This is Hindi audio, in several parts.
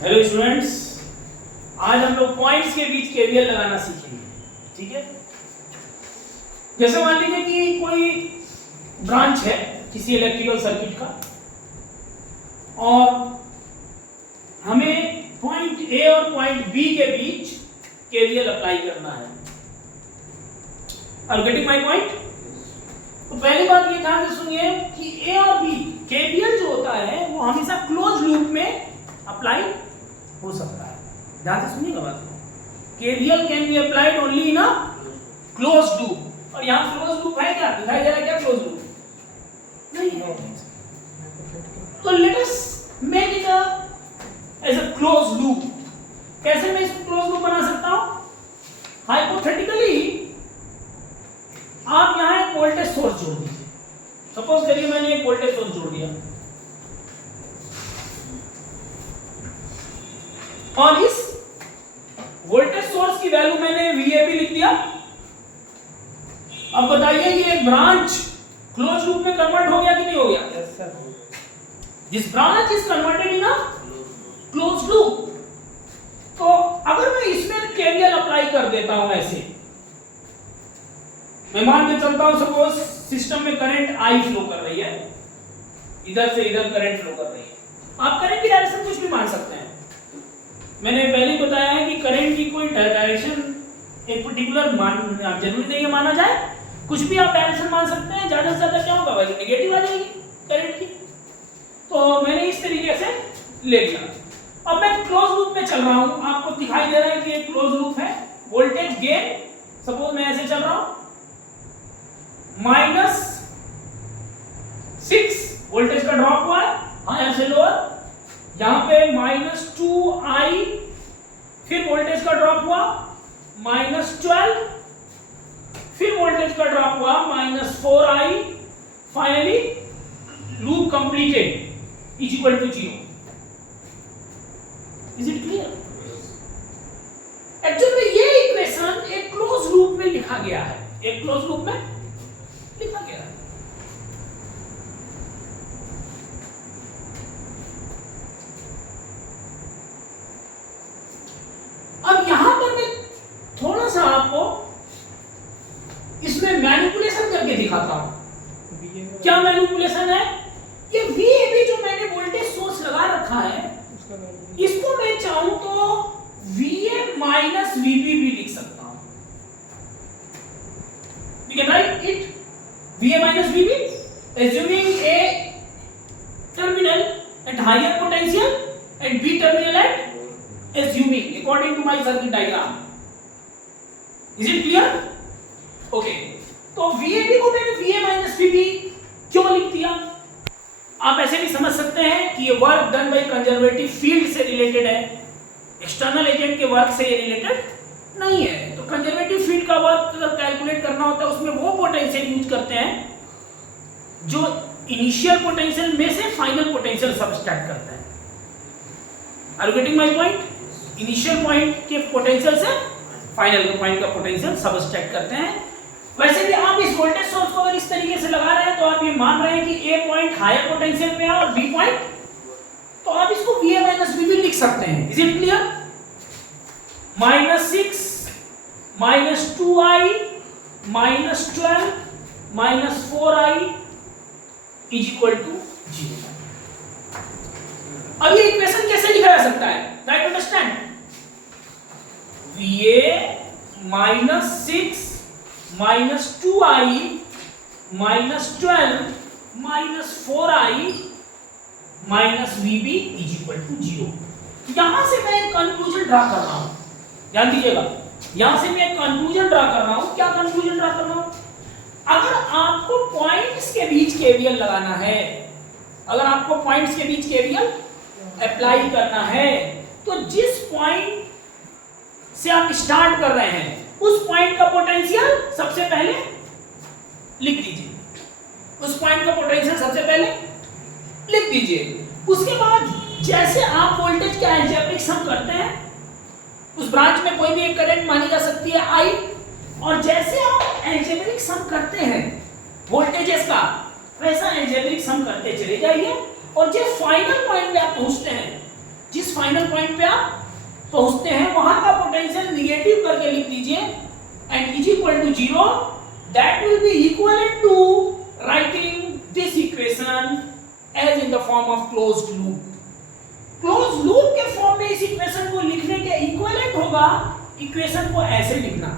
हेलो स्टूडेंट्स, आज हम लोग पॉइंट्स के बीच केवीएल लगाना सीखेंगे। ठीक है, जैसे मान लीजिए कि कोई ब्रांच है किसी इलेक्ट्रिकल सर्किट का और हमें पॉइंट ए और पॉइंट बी के बीच केवीएल अप्लाई करना है। Are getting my point? तो पहली बात ये ध्यान से सुनिए कि ए और बी केवीएल जो होता है वो हमेशा क्लोज लूप में अप्लाई हो सकता है। ध्यान से सुनिएगा बात को। KVL can be applied only in a close loop. और यहां क्लोज लूप है क्या? दिखाई दे रहा है क्या क्लोज लूप? नहीं है। तो let us make it as a close loop. कैसे मैं इसको क्लोज लूप बना सकता हूं? हाइपोथेटिकली आप यहां एक वोल्टेज सोर्स जोड़ दीजिए। सपोज करिए मैंने एक वोल्टेज सोर्स जोड़ दिया और इस वोल्टेज सोर्स की वैल्यू मैंने VAB लिख दिया। अब बताइए ये ब्रांच क्लोज लूप में कन्वर्ट हो गया कि नहीं हो गया? Yes sir. This branch is converted in a close loop. तो अगर मैं इसमें केवीएल अप्लाई कर देता हूं ऐसे, मैं मान के चलता हूं सपोज सिस्टम में करंट I फ्लो कर रही है, इधर से इधर करंट फ्लो कर रही है। आप करंट की डायरेक्शन कुछ भी मान सकते हैं। मैंने पहले ही बताया है कि करंट की कोई डायरेक्शन एक पर्टिकुलर जरूरी नहीं है माना जाए। कुछ भी आप डायरेक्शन मान सकते हैं। ज्यादा से ज्यादा क्या होगा? वैल्यू नेगेटिव आ जाएगी करंट की। तो मैंने इस तरीके से ले लिया। अब मैं क्लोज लूप में चल रहा हूं। आपको दिखाई दे रहा है कि एक क्लोज लूप है। वोल्टेज गेन सपोज मैं ऐसे चल रहा हूं -6 वोल्टेज का ड्रॉप हुआ है। हाँ, यहां से लोअर, यहां पे -2I, फिर वोल्टेज का ड्रॉप हुआ -12, फिर वोल्टेज का ड्रॉप हुआ -4I, finally loop completed is equal to 0। Is it clear? Actually ये इक्वेशन एक क्लोज लूप में लिखा गया है। एक क्लोज लूप में लिखा गया है। अब यहां पर मैं थोड़ा सा आपको इसमें मैनिपुलेशन करके दिखाता हूं। क्या मैनिपुलेशन है? ये VAB जो मैंने वोल्टेज सोर्स लगा रखा है, इसको मैं चाहूं तो VA माइनस VB भी लिख सकता हूं। We can write it VA minus VB assuming A terminal at higher potential and B terminal at assuming according to my circuit diagram. Is it clear? Okay. तो VAB को मैंने VA माइनस VB क्यों लिख दिया? आप ऐसे भी समझ सकते हैं कि ये work done by conservative field से रिलेटेड है, एक्सटर्नल एजेंट के वर्क से ये रिलेटेड नहीं है। तो कंजर्वेटिव फील्ड का वर्क अगर कैलकुलेट करना होता है उसमें वो पोटेंशियल यूज करते हैं जो इनिशियल पोटेंशियल में से फाइनल पोटेंशियल सब्सट्रैक्ट करता है। Are you getting my point? Initial point के पोटेंशियल से फाइनल पॉइंट का पोटेंशियल सब्सट्रैक्ट करते हैं। वैसे भी आप इस वोल्टेज सोर्स को अगर इस तरीके से लगा रहे हैं तो आप ये मान रहे हैं कि A पॉइंट हायर पोटेंशियल पे है और B पॉइंट, तो आप इसको VA माइनस VB लिख सकते हैं। Is it clear? -6 -2I -12 -4I is equal to 0। अब ये इक्वेशन कैसे लिखा जा सकता है? Right, understand? VA -6 -2I -12 -4I -VB is equal to 0। यहां से मैं एक कंक्लूजन ड्रा कर रहा हूं। ध्यान दीजिएगा, यहां से मैं एक कंक्लूजन ड्रा कर रहा हूं। क्या कंक्लूजन ड्रा कर रहा हूं? अगर आपको पॉइंट्स के बीच केवीएल लगाना है, अगर आपको पॉइंट्स के बीच केवीएल अप्लाई करना है, तो जिस पॉइंट से आप स्टार्ट कर रहे हैं उस पॉइंट का पोटेंशियल सबसे पहले लिख दीजिए। उस पॉइंट का पोटेंशियल सबसे पहले लिख दीजिए। उसके बाद जैसे आप वोल्टेज का अलजेब्रिक सम करते हैं, उस ब्रांच में कोई भी एक करंट मानी जा सकती है I, और जैसे आप अलजेब्रिक सम करते हैं वोल्टेजेस का, वैसा अलजेब्रिक सम करते चले जाइए और जो फाइनल पॉइंट पे आप पहुंचते हैं, जिस फाइनल पॉइंट पे आप पहुंचते हैं वहां का पोटेंशियल निगेटिव करके लिख दीजिए and is equal to 0. That will be equivalent to writing this equation as in the form of closed loop. Closed loop के फॉर्म में इस इक्वेशन को लिखने के इक्विवेलेंट होगा इक्वेशन को ऐसे लिखना.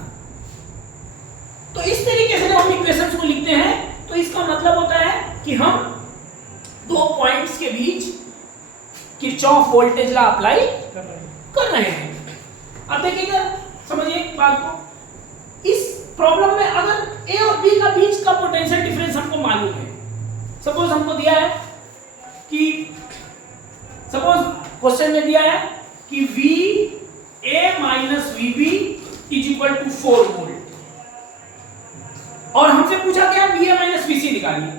तो इस तरीके से जब हम इक्वेशंस को लिखते हैं तो इसका मतलब होता है कि हम दो पॉइंट्स के बीच किरचॉफ वोल्टेज लॉ अप्लाई कर रहे हैं. अब देखिएगा, समझिए एक बात को. इस प्रॉब्लम में अगर ए और बी का बीच का पोटेंशियल डिफरेंस हमको मालूम है, सपोज हमको दिया है कि सपोज क्वेश्चन में दिया है कि V A minus V B is equal to 4 volt और हमसे पूछा क्या V A minus V C निकालिए.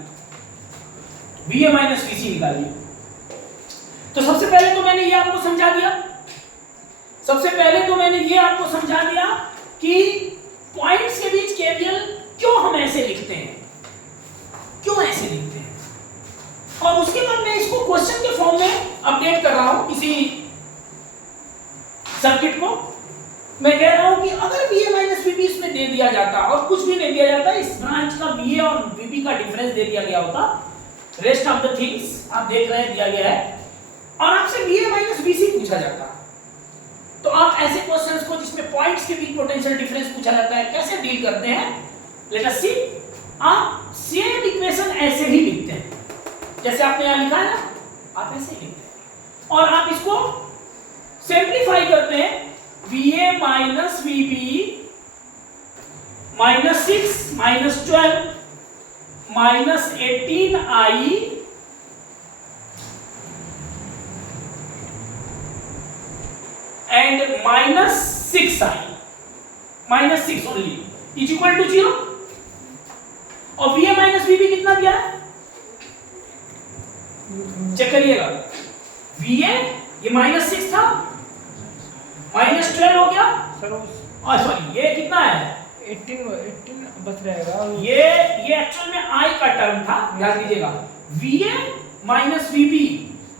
V A minus V C निकालिए. तो सबसे पहले तो मैंने ये आपको समझा दिया कि पॉइंट्स के बीच केवीएल क्यों हम ऐसे लिखते हैं, और उसके बाद मैं इसको क्वेश्चन के फॉर्म में अपडेट कर रहा हूं इसी सर्किट को. मैं कह रहा हूं कि अगर VA माइनस VB इसमें दे दिया जाता और कुछ भी नहीं दिया जाता, इस ब्रांच का VA और VB का डिफरेंस दे दिया गया होता, रेस्ट ऑफ द थिंग्स आप देख रहे हैं दिया गया है, और आपसे VA माइनस VC पूछा जाता, तो आप ऐसे क्वेश्चंस को जिसमें पॉइंट्स के बीच पोटेंशियल डिफरेंस पूछा जाता है कैसे डील करते हैं. लेट अस सी. आप सेम इक्वेशन ऐसे ही लिखते हैं जैसे आपने यहां लिखा है ना, आप ऐसे ही लिखते हैं और आप इसको सिंपलीफाई करते हैं. VA minus VB minus 6 minus 12 minus 18I and minus 6I minus 6 only is equal to 0. और VA माइनस VB कितना दिया है चेक करिएगा. VA ये माइनस 6 था, माइनस 12 हो गया सर. और सॉरी ये कितना है 18 बच रहेगा. ये एक्चुअल में I का टर्म था, याद कीजिएगा. VA minus VB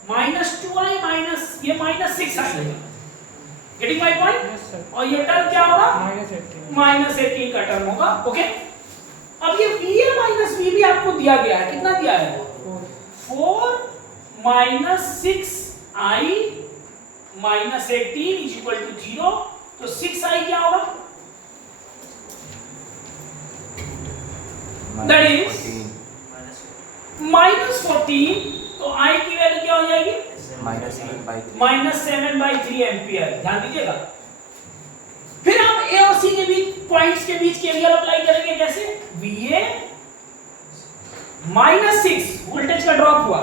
minus 2I minus ये minus 6I. Getting my point. Yes sir. और ये टर्म क्या होगा माइनस 18 का टर्म होगा. ओके. अब ये VA माइनस VB आपको दिया गया है, कितना दिया है 4 minus 6I minus 18 is equal to 0. तो 6I क्या होगा, दैट इज माइनस 14. तो I की वैल्यू क्या हो जाएगी माइनस 7/3 एम्पियर. ध्यान दीजिएगा. फिर आप A और C के बीच पॉइंट्स के बीच केवीएल अप्लाई करेंगे कैसे. VA माइनस 6 वोल्टेज का ड्रॉप हुआ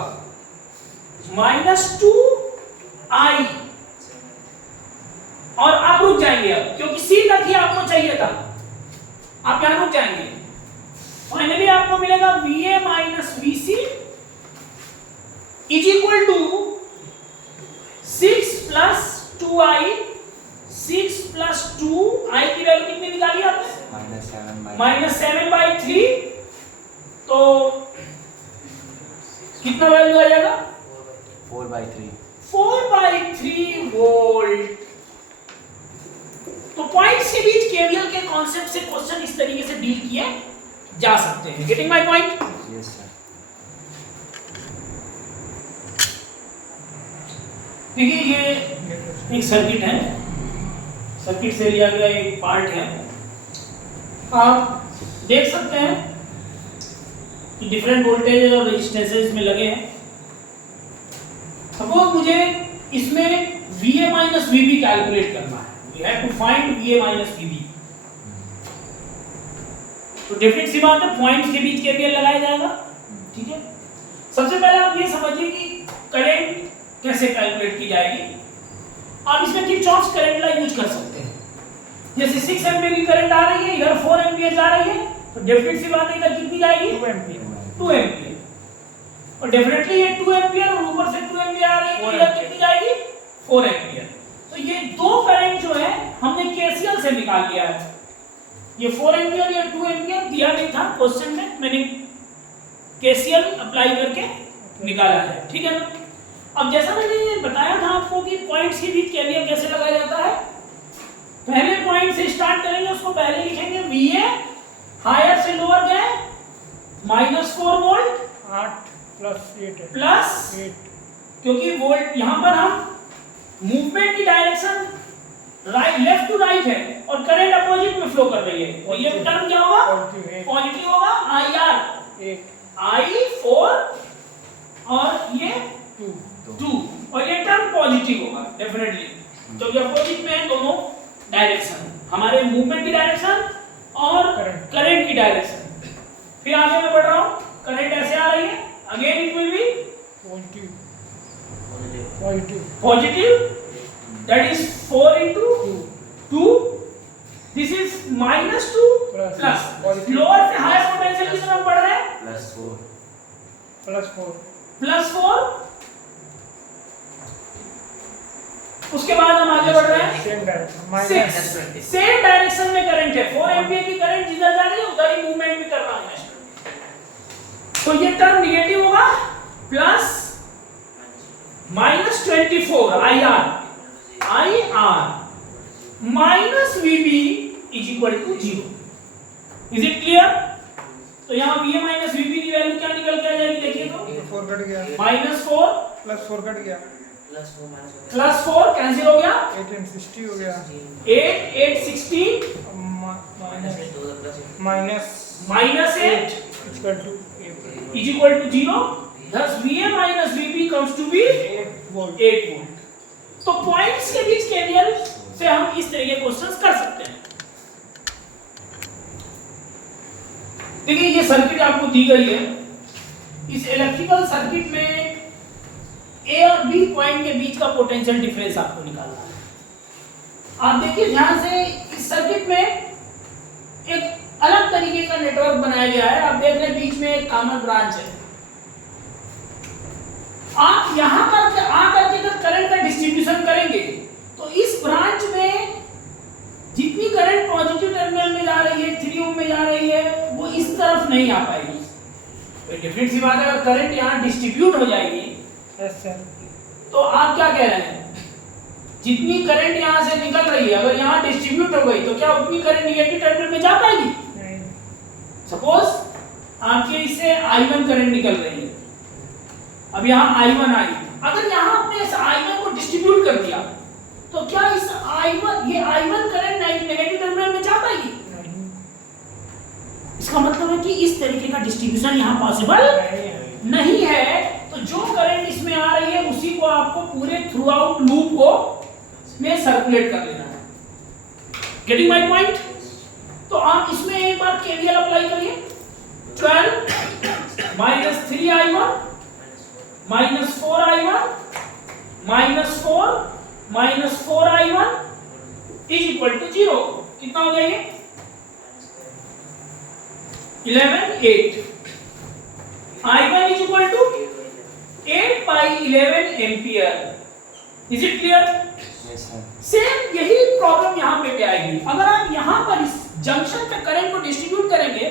माइनस 2I और आप रुक जाएंगे अब क्योंकि C तक ही आपको चाहिए था, आप यहां रुक जाएंगे. फाइनली आपको मिलेगा VA minus VC is equal to 6 plus 2I. 6 plus 2I की वैल्यू कितनी निकाली आपने माइनस 7/3. तो कितना वैल्यू आ जाएगा 4/3 वोल्ट. तो पॉइंट्स के बीच केवीएल के कॉन्सेप्ट से क्वेश्चन इस तरीके से डील किए जा सकते हैं. Getting my point. Yes sir. देखिए ये एक सर्किट है, सर्किट से लिया गया एक पार्ट है. आप देख सकते हैं कि डिफरेंट वोल्टेज और रेजिस्टेंसेस में लगे हैं. सपोज मुझे इसमें VA माइनस VB कैलकुलेट करना है. We have to find VA minus VB. तो डेफिनेट सी बात है पॉइंट्स के बीच केवीएल लगाया जाएगा. ठीक है. सबसे पहले आप ये समझिए कि करंट कैसे कैलकुलेट की जाएगी. आप इसमें किरचॉफ्स करंट लॉ यूज कर सकते हैं. जैसे 6 एम्पीयर की करंट आ रही है, इधर 4 एम्पीयर जा रही है, तो डेफिनेट सी बात है इधर कितनी जाएगी 2 एम्पीयर. और डेफिनेटली ये 2 एम्पीयर और ऊपर से 2 एम्पीयर आ रही है, तो इधर कितनी जाएगी 4 एम्पीयर. तो ये दो करंट जो है हमने केसीएल से निकाल लिया है. ये 4 एम्पीयर या 2 एम्पीयर दिया नहीं था क्वेश्चन में, मैंने केसीएल अप्लाई करके निकाला है. ठीक है ना. अब जैसा मैंने बताया था आपको कि पॉइंट्स पॉइंट्स के बीच केवीएल कैसे लगाया जाता है? पहले पॉइंट से स्टार्ट करेंगे, उसको पहले लिखेंगे VA, हायर से लोअर गए -4 वोल्ट 8 प्लस 8 है प्लस 8 क्योंकि वोल्ट यहां पर हम मूवमेंट की direction right left to right है और करंट अपोजिट में फ्लो कर रही है, तो ये टर्म क्या होगा? पॉजिटिव होगा। IR 4 और ये 2 और ये टर्म पॉजिटिव होगा डेफिनेटली, क्योंकि अपोजिट में है दोनों डायरेक्शन, हमारे मूवमेंट की डायरेक्शन और करंट की डायरेक्शन। फिर आगे मैं बढ़ रहा हूं, करंट ऐसे आ रही है, again it will be positive, that is 4 into 2, this is -2 plus lower से हायर पोटेंशियल की तरफ बढ़ रहे हैं +4 उसके बाद हम आगे बढ़ रहे हैं सेम डायरेक्शन में करंट है, 4 एम्पीयर की करंट जिधर जा रही है उधर ही मूवमेंट भी कर रहा है, तो ये टर्म निगेटिव होगा plus -24 IR minus VB is equal to 0. Is it clear? तो यहाँ VA minus VB की वैल्यू क्या निकल के आ जाएगी? देखिए तो 4 कट गया -4 प्लस 4 कट गया +4 कैंसिल हो गया, 8 and 60 हो गया 8 16 minus -8 is equal to 0. Thus VA minus VB comes to be 8 volt. 8 volt. तो पॉइंट्स के बीच केवीएल से हम इस तरह के क्वेश्चंस कर सकते हैं। देखिए ये सर्किट आपको दी गई है, इस इलेक्ट्रिकल सर्किट में ए और बी पॉइंट के बीच का पोटेंशियल डिफरेंस आपको निकालना है। आप देखिए ध्यान से, इस सर्किट में एक अलग तरीके का नेटवर्क बनाया गया है। आप देख रहे हैं बीच में एक कॉमन ब्रांच है। आप यहां पर आकर के जब करंट का डिस्ट्रीब्यूशन करेंगे तो इस ब्रांच में जितनी करंट पॉजिटिव टर्मिनल में जा रही है, 3 ओम में जा रही है, वो इस तरफ नहीं आ पाएगी। तो डिफरेंट सी बात है, अगर करंट यहां डिस्ट्रीब्यूट हो जाएगी तो आप क्या कह रहे हैं, जितनी करंट यहां से निकल रही है अगर यहां डिस्ट्रीब्यूट हो गई तो क्या उतनी करंट नेगेटिव टर्मिनल में जा पाएगी? सपोज आपके इससे I1 करंट निकल रही है, अब यहाँ I1 आई, अगर यहाँ आपने इस I1 को डिस्ट्रीब्यूट कर दिया तो क्या इस I1 करंट नेगेटिव टर्मिनल में जा पाएगी? इसका मतलब है कि इस तरीके का डिस्ट्रीब्यूशन यहाँ पॉसिबल नहीं है। तो जो करंट इसमें आ रही है उसी को आपको पूरे थ्रू आउट लूप को में सर्कुलेट कर लेना है। Getting my point? तो आप इसमें एक बार केवीएल अप्लाई करिए। 12 - 3I1 -4I1 -4 4I1 is equal to 0। कितना हो गया ये? 11 8। I1 is equal to 8/11 ampere. Is it clear? Same यही प्रॉब्लम यहाँ पे भी आएगी। अगर आप यहाँ पर इस जंक्शन पे करंट को डिस्ट्रीब्यूट करेंगे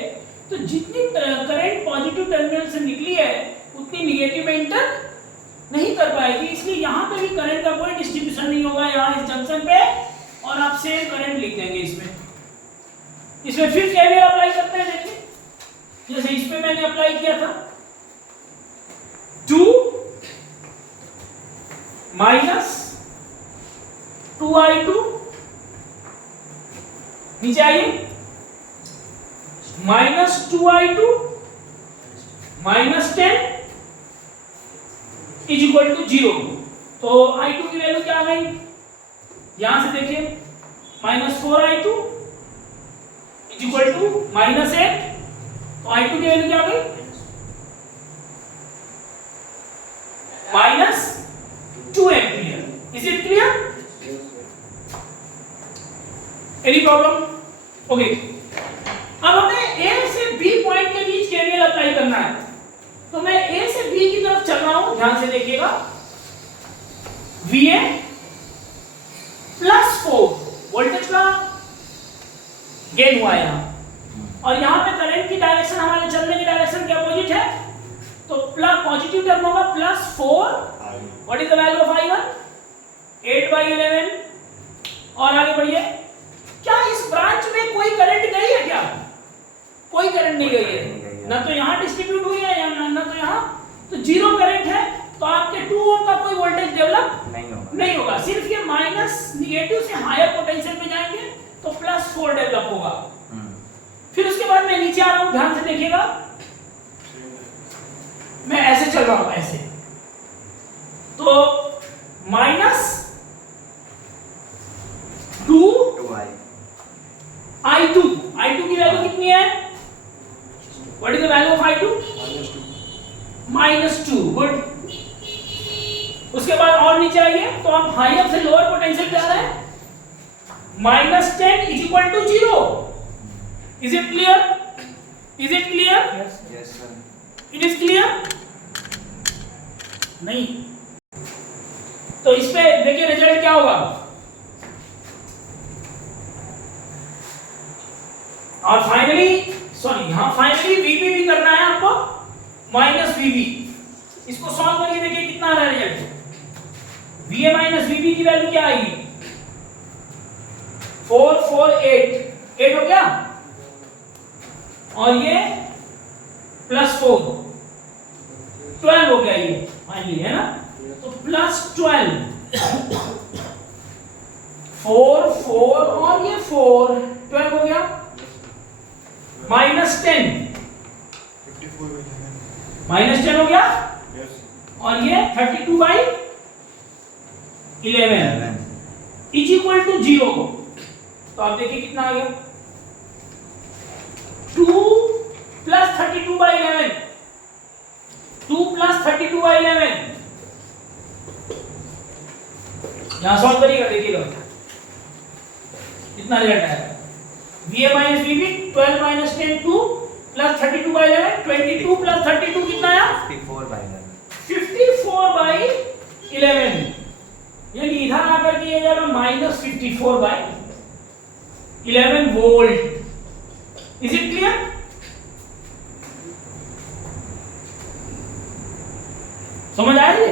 तो जितनी करंट पॉजिटिव टर्मिनल से निकली है उतनी निगेटिव में इंटर नहीं कर पाएगी, इसलिए यहाँ पे भी करंट का कोई डिस्ट्रीब्यूशन नहीं होगा यहाँ इस जंक्शन पे, और आप सेम करंट लिख देंगे इसमें फिर केवीएल अप्लाई करते हैं। देखिए जैसे इस पे मैंने अप्लाई किया था 2 - 2I2 नीचे आइए -2I2 -10 इज इक्वल टू 0। तो I2 की वैल्यू क्या आ गई? यहां से देखिए -4I2 इज इक्वल टू -8। तो I2 की वैल्यू क्या आ गई? -2 ampere. Is it clear? Any problem? Okay, अब हमें A से B पॉइंट के बीच केवीएल अप्लाई करना है। तो मैं A से B की तरफ चल रहा हूं, ध्यान से देखिएगा। VA +4 वोल्टेज का गेन हुआ यहां, और यहां पे करंट की डायरेक्शन हमारे चलने की डायरेक्शन के अपोजिट है, तो प्लस पॉजिटिव टर्म होगा +4। What is the value of I1? 8/11। और आगे बढ़िए, क्या इस ब्रांच में कोई करंट गई है क्या? कोई करंट नहीं गई है, ना तो यहाँ डिस्ट्रीब्यूट हुई है ना तो यहाँ, तो जीरो करंट है, तो आपके 2 ओम का कोई वोल्टेज डेवलप नहीं होगा। सिर्फ ये माइनस निगेटिव से हायर पोटेंशियल में जाएंगे तो +4 डेवलप होगा। फिर उसके बाद मैं नीचे आ रहा हूं, ध्यान से देखिएगा, मैं ऐसे चल रहा हूं, ऐसे, तो -2 I2 की वैल्यू कितनी है? What is the value of I2? -2। Good. उसके बाद और नीचे आइए, तो आप हायर से लोअर पोटेंशियल पे आ रहे हैं। -10 is equal to 0। Is it clear? Is it clear? Yes sir. It is clear? नहीं, तो इस पे देखिए रिजल्ट क्या होगा। और फाइनली VB भी करना है आपको, -VB। इसको सॉल्व करके देखिए कितना आ रहा है रिजल्ट। VA - VB की वैल्यू क्या आएगी? 4 4 8 हो गया, और ये +4 12 हो गया, ये फाइनली है ना, तो +12 4 4 और ये 4 12 हो गया, -10 -10 हो गया, और ये 32/11 इज इक्वल टू 0। तो आप देखिए कितना आ गया, 2 + 32/11, 2 + 32/11। यहां सॉल्व करिएगा, देखिएगा कितना रिजल्ट आएगा। VA - VB 12 - 10 2 + 32/11, 22 + 32 कितना आया? 54/11। यानी इधर आकर के ये जाएगा -54/11 वोल्ट। Is it clear? समझ आया ये?